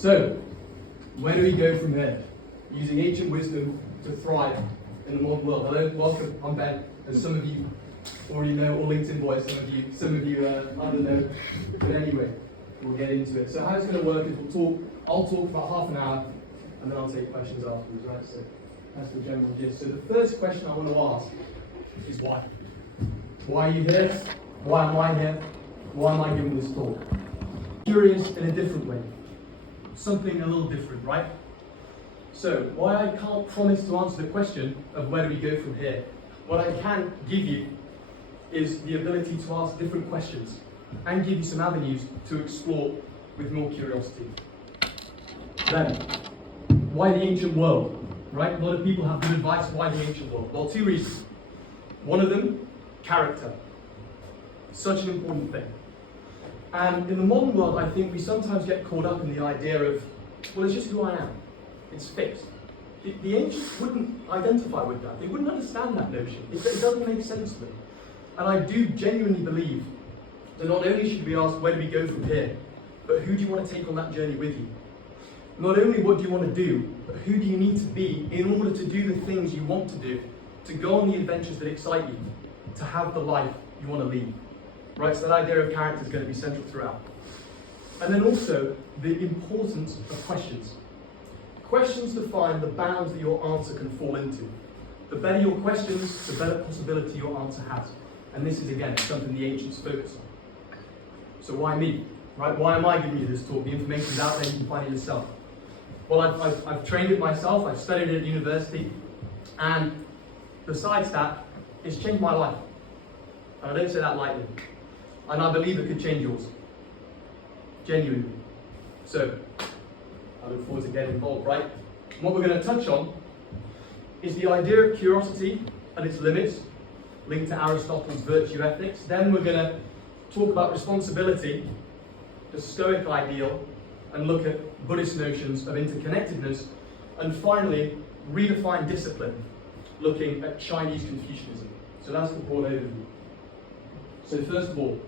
So, where do we go from here? Using ancient wisdom to thrive in the modern world. Hello, welcome, I'm Ben. As some of you already know, or LinkedIn boys, some of you I don't know. But anyway, we'll get into it. So how it's going to work is I'll talk for about half an hour, and then I'll take questions afterwards, right? So that's the general gist. So the first question I want to ask is why? Why are you here? Why am I here? Why am I giving this talk? Curious in a different way. Something a little different, right? So, why I can't promise to answer the question of where do we go from here, what I can give you is the ability to ask different questions and give you some avenues to explore with more curiosity. Then, why the ancient world, right? A lot of people have good advice, why the ancient world? Well, two reasons. One of them, character. Such an important thing. And in the modern world, I think we sometimes get caught up in the idea of, well, it's just who I am. It's fixed. The ancients wouldn't identify with that. They wouldn't understand that notion. It doesn't make sense to them. And I do genuinely believe that not only should we ask, where do we go from here, but who do you want to take on that journey with you? Not only what do you want to do, but who do you need to be in order to do the things you want to do, to go on the adventures that excite you, to have the life you want to lead. Right, so that idea of character is going to be central throughout. And then also, the importance of questions. Questions define the bounds that your answer can fall into. The better your questions, the better possibility your answer has. And this is, again, something the ancients focus on. So why me? Right? Why am I giving you this talk? The information's out there, you can find it yourself. Well, I've trained it myself, I've studied it at university, and besides that, it's changed my life. And I don't say that lightly. And I believe it could change yours. Genuinely. So, I look forward to getting involved, right? And what we're going to touch on is the idea of curiosity and its limits, linked to Aristotle's virtue ethics. Then we're going to talk about responsibility, the Stoic ideal, and look at Buddhist notions of interconnectedness. And finally, redefine discipline, looking at Chinese Confucianism. So that's the broad overview. So first of all,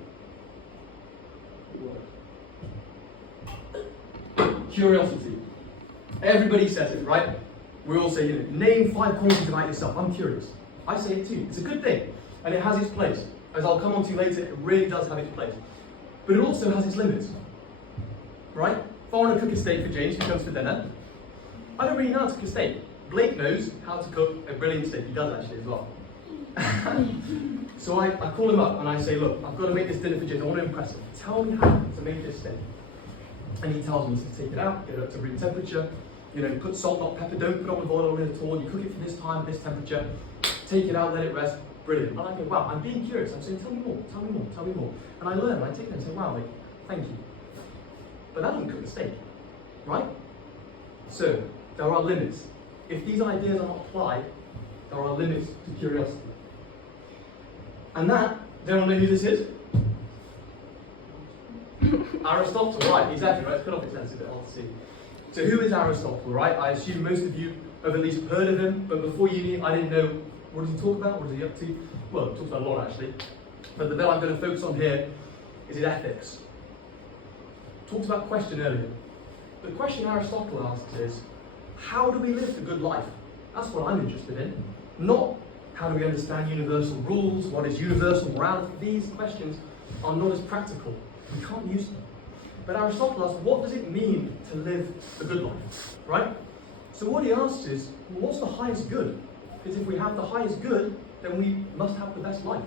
curiosity. Everybody says it, right? We all say, name 5 qualities about yourself. I'm curious. I say it too. It's a good thing. And it has its place. As I'll come on to later, it really does have its place. But it also has its limits. Right? If I want to cook a steak for James who comes for dinner, I don't really know how to cook a steak. Blake knows how to cook a brilliant steak. He does actually as well. So I call him up and I say, look, I've got to make this dinner for James. I want to impress him. Tell me how to make this steak. And he tells me to take it out, get it up to room temperature, put salt, not pepper, don't put olive oil in it at all, you cook it for this time, this temperature, take it out, let it rest, brilliant. And I go, wow, I'm being curious. I'm saying, tell me more, tell me more, tell me more. And I learn, and I take it and say, wow, thank you. But that doesn't cook the steak, right? So, there are limits. If these ideas are not applied, there are limits to curiosity. And that, do you want to know who this is? Aristotle, right, exactly, right, it's cut off its sense a bit hard to see. So who is Aristotle, right? I assume most of you have at least heard of him, but before uni, I didn't know, what does he talk about, what is he up to? Well, he talks about a lot actually, but the bit I'm going to focus on here is his ethics. Talked about question earlier. The question Aristotle asks is, how do we live the good life? That's what I'm interested in. Not how do we understand universal rules, what is universal morality? These questions are not as practical. We can't use them. But Aristotle asks, what does it mean to live a good life? Right? So what he asks is, well, what's the highest good? Because if we have the highest good, then we must have the best life.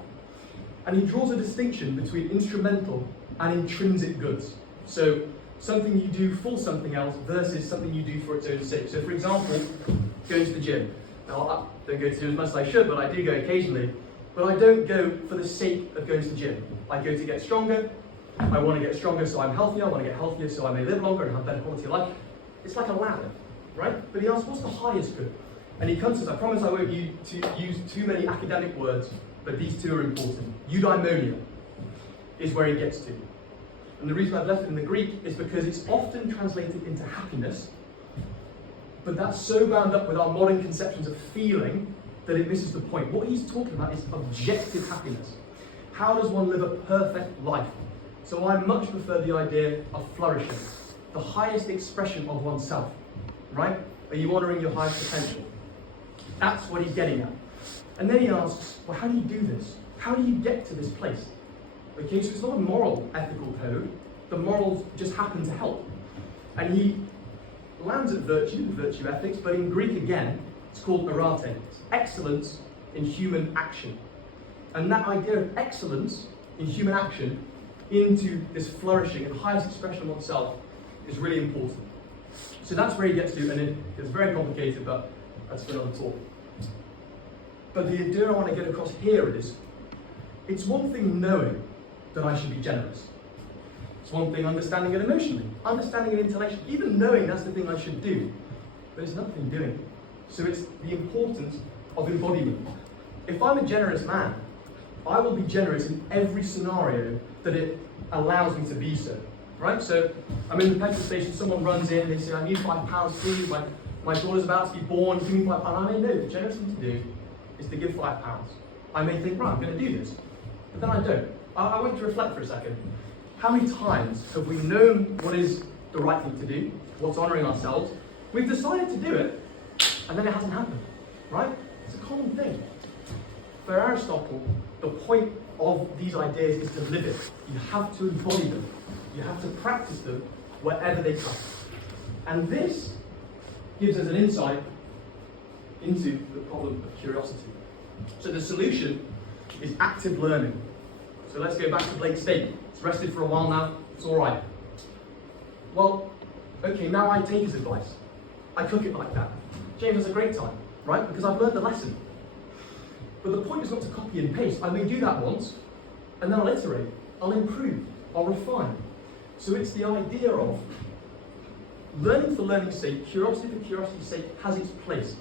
And he draws a distinction between instrumental and intrinsic goods. So something you do for something else versus something you do for its own sake. So for example, going to the gym. Now, I don't go to the gym as much as I should, but I do go occasionally. But I don't go for the sake of going to the gym. I go to get stronger. I want to get stronger so I'm healthier. I want to get healthier so I may live longer and have better quality of life. It's like a ladder, right? But he asks, what's the highest good? And he comes to us, I promise I won't use too many academic words, but these two are important. Eudaimonia is where he gets to. And the reason I've left it in the Greek is because it's often translated into happiness, but that's so bound up with our modern conceptions of feeling that it misses the point. What he's talking about is objective happiness. How does one live a perfect life? So I much prefer the idea of flourishing. the highest expression of oneself, right? Are you honouring your highest potential? That's what he's getting at. And then he asks, well, how do you do this? How do you get to this place? Okay, so it's not a moral ethical code. The morals just happen to help. And he lands at virtue ethics, but in Greek again, it's called arete. It's excellence in human action. And that idea of excellence in human action into this flourishing and highest expression of oneself is really important. So that's where he gets to, and it's very complicated, but that's for another talk. But the idea I want to get across here is, it's one thing knowing that I should be generous. It's one thing understanding it emotionally, understanding it intellectually, even knowing that's the thing I should do. But it's nothing doing it. So it's the importance of embodiment. If I'm a generous man, I will be generous in every scenario that it allows me to be so. Right? So I'm in the petrol station, someone runs in, they say, I need £5 please, my daughter's about to be born, give me £5. I may know the generous thing to do is to give £5. I may think, right, I'm going to do this. But then I don't. I want to reflect for a second. How many times have we known what is the right thing to do, what's honouring ourselves, we've decided to do it, and then it hasn't happened, right? It's a common thing. For Aristotle, the point of these ideas is to live it. You have to embody them. You have to practice them wherever they come. And this gives us an insight into the problem of curiosity. So the solution is active learning. So let's go back to Blake's steak. It's rested for a while now, it's all right. Well, okay, now I take his advice. I cook it like that. James has a great time, right? Because I've learned the lesson. But the point is not to copy and paste. I may do that once, and then I'll iterate, I'll improve, I'll refine. So it's the idea of learning for learning's sake, curiosity for curiosity's sake has its place.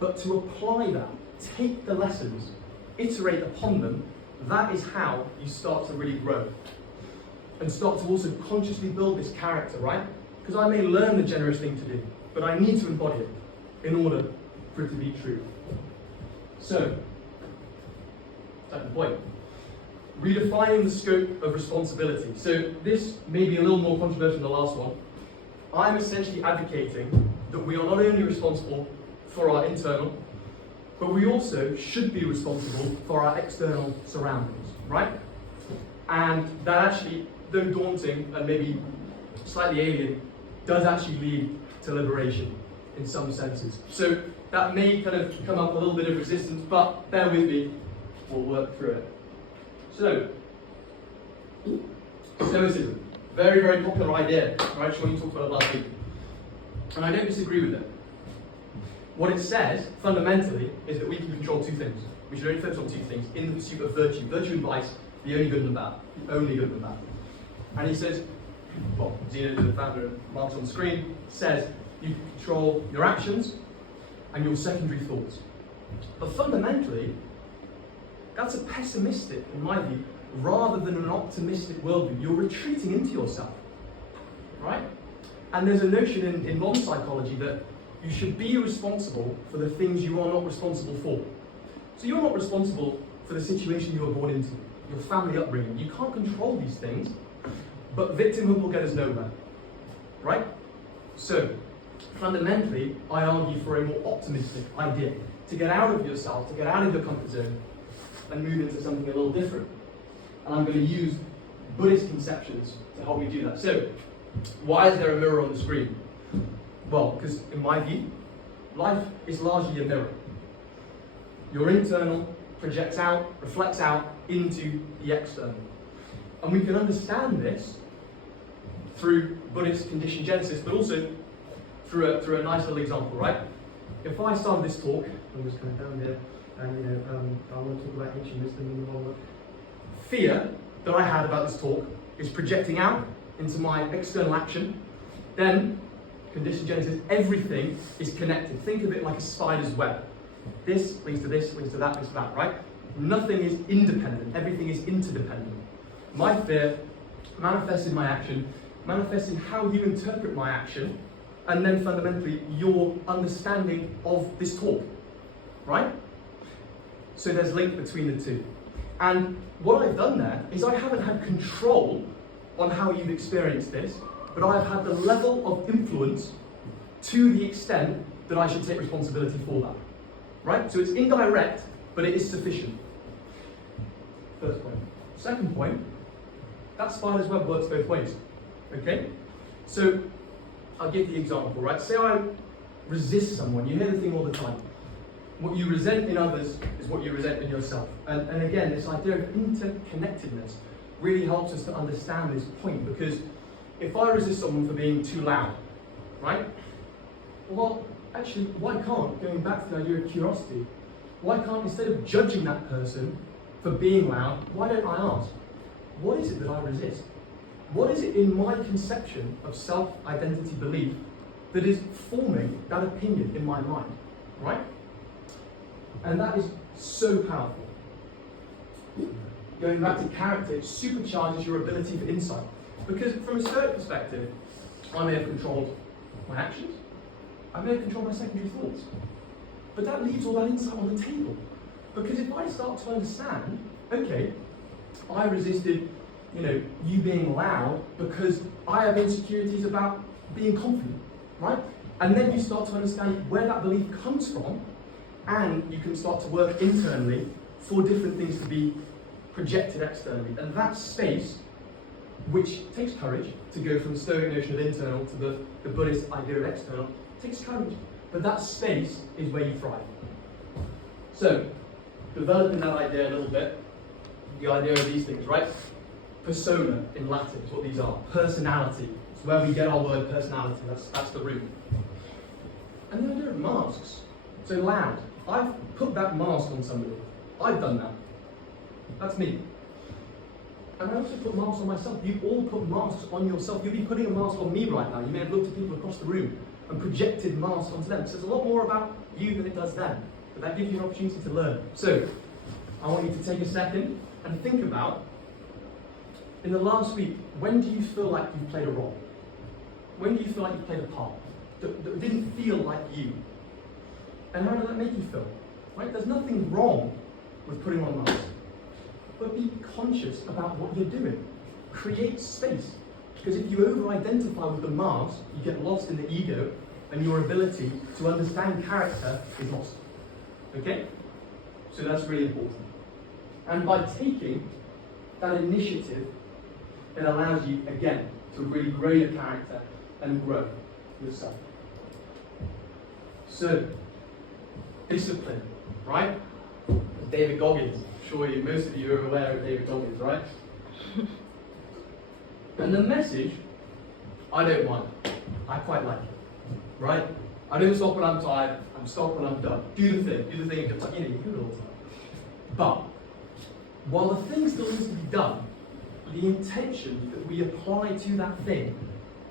But to apply that, take the lessons, iterate upon them, that is how you start to really grow. And start to also consciously build this character, right? Because I may learn the generous thing to do, but I need to embody it in order for it to be true. So, second point. Redefining the scope of responsibility. So this may be a little more controversial than the last one. I'm essentially advocating that we are not only responsible for our internal, but we also should be responsible for our external surroundings, right? And that actually, though daunting and maybe slightly alien, does actually lead to liberation in some senses. So that may kind of come up a little bit of resistance, but bear with me, we'll work through it. So, Stoicism, very, very popular idea, right? Sean, you talked about it last week. And I don't disagree with it. What it says, fundamentally, is that we can control two things. We should only focus on two things in the pursuit of virtue. Virtue and vice, the only good and the bad. The only good and the bad. And he says, well, Zeno, the founder of Marx on the screen, says you control your actions and your secondary thoughts. But fundamentally, that's a pessimistic, in my view, rather than an optimistic worldview. You're retreating into yourself, right? And there's a notion in modern psychology that you should be responsible for the things you are not responsible for. So you're not responsible for the situation you were born into, your family upbringing. You can't control these things, but victimhood will get us nowhere, right? So, fundamentally, I argue for a more optimistic idea, to get out of yourself, to get out of your comfort zone, and move into something a little different. And I'm going to use Buddhist conceptions to help me do that. So, why is there a mirror on the screen? Well, because in my view, life is largely a mirror. Your internal projects out, reflects out into the external. And we can understand this through Buddhist conditioned genesis, but also through a nice little example, right? If I started this talk, I'm just going down there, and I want to talk about ancient wisdom in the whole fear that I had about this talk is projecting out into my external action. Then, conditioned genesis, everything is connected. Think of it like a spider's web. This leads to this, leads to that, leads to that, right? Nothing is independent, everything is interdependent. My fear manifests in my action, manifests in how you interpret my action, and then fundamentally your understanding of this talk, right? So there's a link between the two. And what I've done there is I haven't had control on how you've experienced this, but I have had the level of influence to the extent that I should take responsibility for that. Right? So it's indirect, but it is sufficient. First point. Second point, that spider's web works both ways. Okay? So I'll give the example, right? Say I resist someone. You hear the thing all the time. What you resent in others is what you resent in yourself. And again, this idea of interconnectedness really helps us to understand this point, because if I resist someone for being too loud, right? Well, actually, why can't, going back to the idea of curiosity, why can't, instead of judging that person for being loud, why don't I ask, what is it that I resist? What is it in my conception of self-identity belief that is forming that opinion in my mind, right? And that is so powerful. Going back to character, it supercharges your ability for insight. Because from a Stoic perspective, I may have controlled my actions, I may have controlled my secondary thoughts. But that leaves all that insight on the table. Because if I start to understand, okay, I resisted, you being loud because I have insecurities about being confident, right? And then you start to understand where that belief comes from, and you can start to work internally for different things to be projected externally. And that space, which takes courage to go from the Stoic notion of internal to the Buddhist idea of external, takes courage. But that space is where you thrive. So, developing that idea a little bit, the idea of these things, right? Persona in Latin is what these are. Personality. It's where we get our word personality. That's the root. And the idea of masks. So loud. I've put that mask on somebody. I've done that. That's me. And I also put masks on myself. You all put masks on yourself. You'll be putting a mask on me right now. You may have looked at people across the room and projected masks onto them. So it's a lot more about you than it does them. But that gives you an opportunity to learn. So, I want you to take a second and think about, in the last week, when do you feel like you've played a role? When do you feel like you've played a part that didn't feel like you? And how does that make you feel? Right? There's nothing wrong with putting on a mask. But be conscious about what you're doing. Create space. Because if you over-identify with the mask, you get lost in the ego, and your ability to understand character is lost. Okay? So that's really important. And by taking that initiative, it allows you, again, to really grow your character and grow yourself. So, discipline, right? David Goggins. I'm sure most of you are aware of David Goggins, right? And the message, I don't mind. I quite like it, right? I don't stop when I'm tired. I'm stop when I'm done. Do the thing. You do it all the time. But while the thing still needs to be done, the intention that we apply to that thing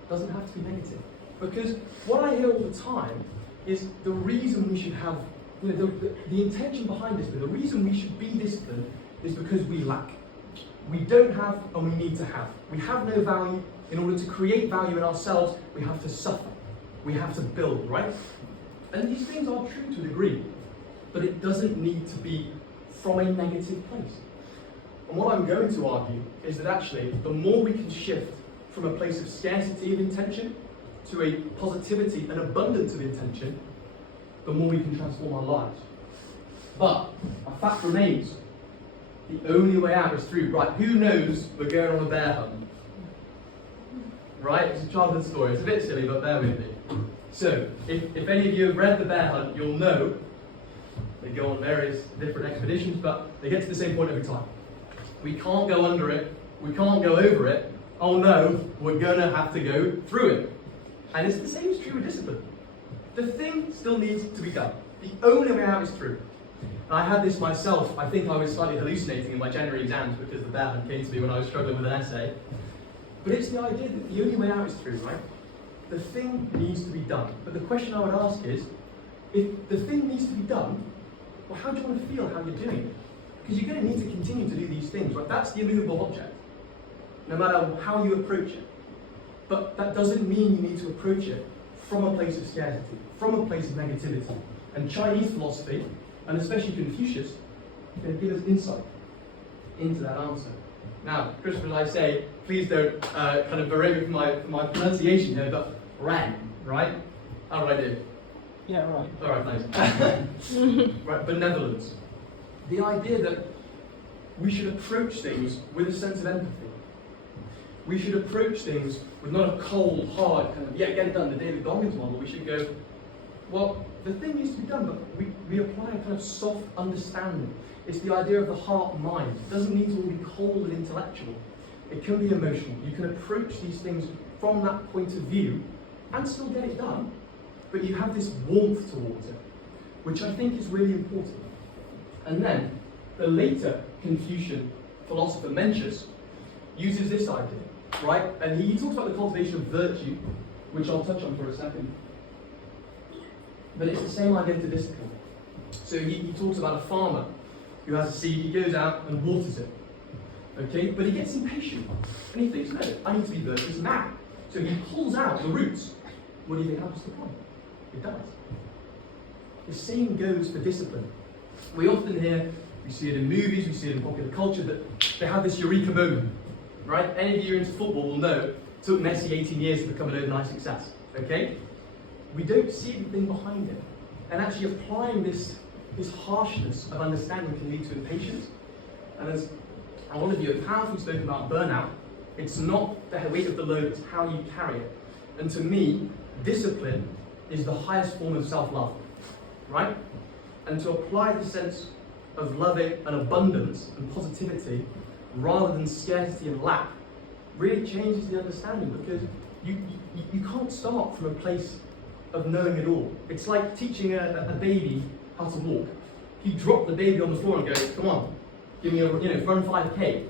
doesn't have to be negative. Because what I hear all the time is the reason we should have, the intention behind this, the reason we should be disciplined is because we lack. We don't have and we need to have. We have no value. In order to create value in ourselves, we have to suffer. We have to build, right? And these things are true to a degree, but it doesn't need to be from a negative place. And what I'm going to argue is that actually, the more we can shift from a place of scarcity of intention to a positivity and abundance of intention, the more we can transform our lives. But a fact remains, the only way out is through. Right, who knows we're going on a bear hunt? Right, it's a childhood story. It's a bit silly, but bear with me. So, if any of you have read The Bear Hunt, you'll know they go on various different expeditions, but they get to the same point every time. We can't go under it, we can't go over it, oh no, we're gonna have to go through it. And it's the same is true with discipline. The thing still needs to be done. The only way out is through. And I had this myself. I think I was slightly hallucinating in my January exams because the bear hunt came to me when I was struggling with an essay. But it's the idea that the only way out is through, right? The thing needs to be done. But the question I would ask is, if the thing needs to be done, well, how do you want to feel how you're doing it? Because you're going to need to continue to do these things, right? That's the immovable object, no matter how you approach it. But that doesn't mean you need to approach it from a place of scarcity, from a place of negativity. And Chinese philosophy, and especially Confucius, can give us insight into that answer. Now, Christopher, as I say, please don't kind of berate me for my pronunciation here, but ran, right? How do I do? Yeah, right. All right, nice. Right, benevolence. The idea that we should approach things with a sense of empathy. We should approach things with not a cold, hard kind of, yeah, get it done, the David Goggins model. We should go, well, the thing needs to be done, but we apply a kind of soft understanding. It's the idea of the heart-mind. It doesn't need to all be cold and intellectual. It can be emotional. You can approach these things from that point of view and still get it done, but you have this warmth towards it, which I think is really important. And then, the later Confucian philosopher Mencius uses this idea, right? And he talks about the cultivation of virtue, which I'll touch on for a second. But it's the same idea to discipline. So he talks about a farmer who has a seed, he goes out and waters it. Okay? But he gets impatient. And he thinks, no, I need to be virtuous now. So he pulls out the roots. What do you think happens to the plant? It dies. The same goes for discipline. We often hear, we see it in movies, we see it in popular culture, that they have this eureka moment. Right? Any of you into football will know it took Messi 18 years to become an overnight success. Okay? We don't see anything behind it. And actually applying this harshness of understanding can lead to impatience. And as all of you have powerfully spoken about burnout, it's not the weight of the load, it's how you carry it. And to me, discipline is the highest form of self-love, right? And to apply the sense of loving and abundance and positivity rather than scarcity and lack really changes the understanding, because you can't start from a place of knowing it all. It's like teaching a baby how to walk. If you drop the baby on the floor and go, come on, give me a, run 5K.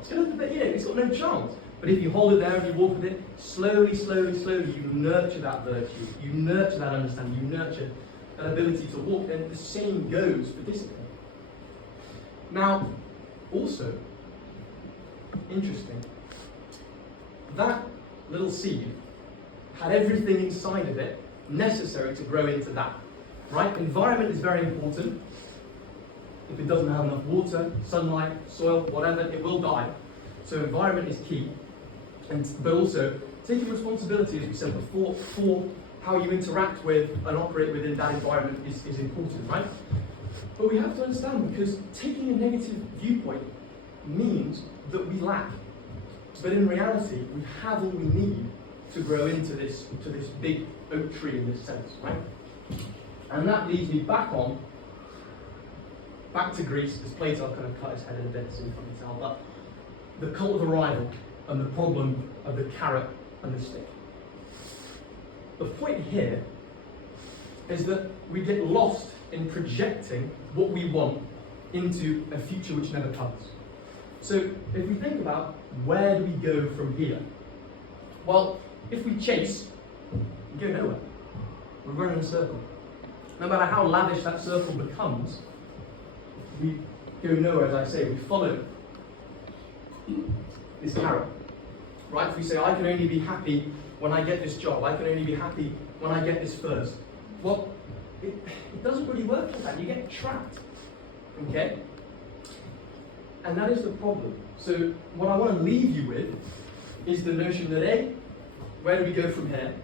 It's it's got no chance. But if you hold it there and you walk with it, slowly, slowly, slowly, you nurture that virtue, you nurture that understanding, you nurture that ability to walk, and the same goes for discipline. Now, also, interesting, that little seed had everything inside of it necessary to grow into that, right? Environment is very important. If it doesn't have enough water, sunlight, soil, whatever, it will die. So environment is key. But also, taking responsibility, as we said before, for how you interact with and operate within that environment is important, right? But we have to understand, because taking a negative viewpoint means that we lack. But in reality, we have all we need to grow into this big oak tree in this sense, right? And that leads me back to Greece, as Plato kind of cut his head in a bit, so you can't tell, but the cult of arrival and the problem of the carrot and the stick. The point here is that we get lost in projecting what we want into a future which never comes. So if we think about, where do we go from here? Well, if we chase, we go nowhere. We run in a circle. No matter how lavish that circle becomes, we go nowhere, as I say. We follow this carrot. Right? If we say, I can only be happy when I get this job, I can only be happy when I get this first. Well, it doesn't really work like that. You get trapped. Okay? And that is the problem. So what I want to leave you with is the notion that A, where do we go from here?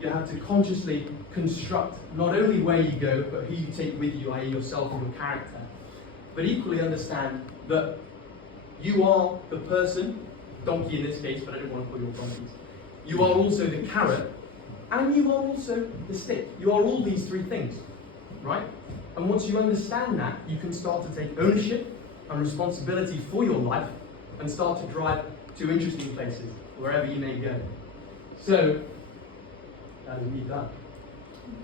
You have to consciously construct not only where you go, but who you take with you, i.e. yourself and your character. But equally understand that you are the person, donkey in this case, but I don't want to call you all donkeys. You are also the carrot, and you are also the stick. You are all these three things, right? And once you understand that, you can start to take ownership and responsibility for your life and start to drive to interesting places, wherever you may go. So, that is me done.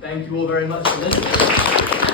Thank you all very much for listening.